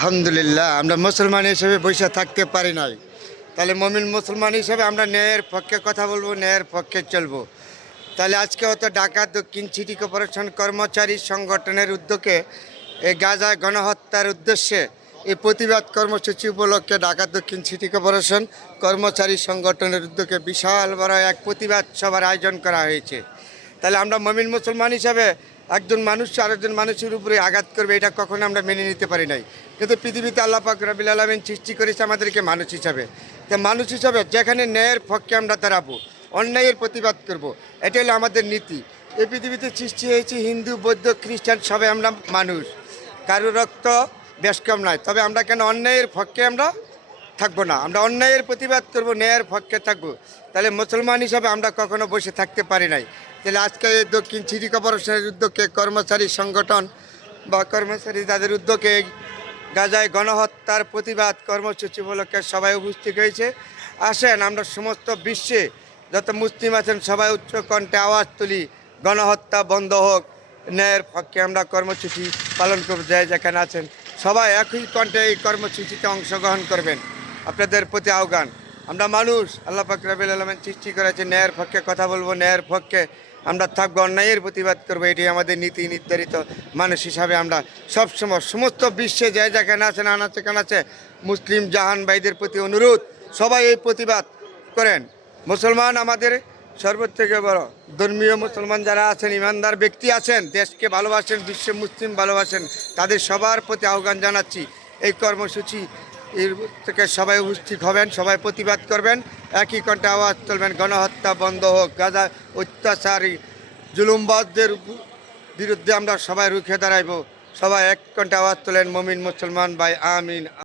আলহামদুলিল্লাহ আমরা মুসলমান হিসেবে বসে থাকতে পারি নাই। তাহলে মমিন মুসলমান হিসেবে আমরা ন্যায়ের পক্ষে কথা বলবো, ন্যায়ের পক্ষে চলবো। তাহলে আজকে হয়তো ঢাকা দক্ষিণ সিটি কর্পোরেশন কর্মচারী সংগঠনের উদ্যোগে এই গাজায় গণহত্যার উদ্দেশ্যে এই প্রতিবাদ কর্মসূচি উপলক্ষে ঢাকা দক্ষিণ সিটি কর্পোরেশন কর্মচারী সংগঠনের উদ্যোগে বিশাল বড় এক প্রতিবাদ সভার আয়োজন করা হয়েছে। তাহলে আমরা মমিন মুসলমান হিসাবে একজন মানুষ আরেকজন মানুষের উপরে আঘাত করবে, এটা কখনো আমরা মেনে নিতে পারি নাই। কিন্তু পৃথিবীতে আল্লাহ পাক রব্বুল আলামিন সৃষ্টি করেছে আমাদেরকে মানুষ হিসাবে। তো মানুষ হিসাবে যেখানে ন্যায়ের পক্ষে আমরা দাঁড়াবো, অন্যায়ের প্রতিবাদ করব, এটা হলো আমাদের নীতি। এই পৃথিবীতে সৃষ্টি হয়েছে হিন্দু, বৌদ্ধ, খ্রিস্টান, সবাই আমরা মানুষ, কারো রক্ত বেশ কম নয়। তবে আমরা কেন অন্যায়ের পক্ষে আমরা থাকবো না? আমরা অন্যায়ের প্রতিবাদ করব, ন্যায়ের পক্ষে থাকবো। তাহলে মুসলমান হিসাবে আমরা কখনো বসে থাকতে পারি নাই। তাহলে আজকে এই দক্ষিণ সিটি কর্পোরেশনের উদ্যোগে কর্মচারী সংগঠন বা কর্মচারী তাদের উদ্যোগে গাজায় গণহত্যার প্রতিবাদ কর্মসূচি উপলক্ষে সবাই উপস্থিত হয়েছে। আসেন আমরা সমস্ত বিশ্বে যত মুসলিম আছেন সবাই উচ্চ কণ্ঠে আওয়াজ তুলি, গণহত্যা বন্ধ হোক, ন্যায়ের পক্ষে আমরা কর্মসূচি পালন করব। যেখানে আছেন সবাই একই কণ্ঠে এই কর্মসূচিতে অংশগ্রহণ করবেন। আপনাদের প্রতি আহ্বান, আমরা মানুষ, আল্লাহ পাক রব্বুল আলামিন সৃষ্টি করেছে, ন্যায়ের পক্ষে কথা বলবো, ন্যায়ের পক্ষে আমরা থাকবো, অন্যায়ের প্রতিবাদ করবো। এটি আমাদের নীতি নির্ধারিত। মানুষ হিসাবে আমরা সবসময় সমস্ত বিশ্বে যে যেখানে আছেন সেখানে আছে মুসলিম জাহান ভাইদের প্রতি অনুরোধ, সবাই এই প্রতিবাদ করেন। মুসলমান আমাদের সর্বথেকে বড় ধর্মীয় মুসলমান যারা আছেন, ইমানদার ব্যক্তি আছেন, দেশকে ভালোবাসেন, বিশ্ব মুসলিম ভালোবাসেন, তাদের সবার প্রতি আহ্বান জানাচ্ছি এই কর্মসূচি এর থেকে সবাই উপস্থিত হবেন, সবাই প্রতিবাদ করবেন, একই কণ্ঠে আওয়াজ তুলবেন, গণহত্যা বন্ধ হোক, গাজা অত্যাচারী জুলুমবাজদের বিরুদ্ধে আমরা সবাই রুখে দাঁড়াইব। সবাই এক কণ্ঠে আওয়াজ তোলেন, মমিন মুসলমান ভাই, আমিন।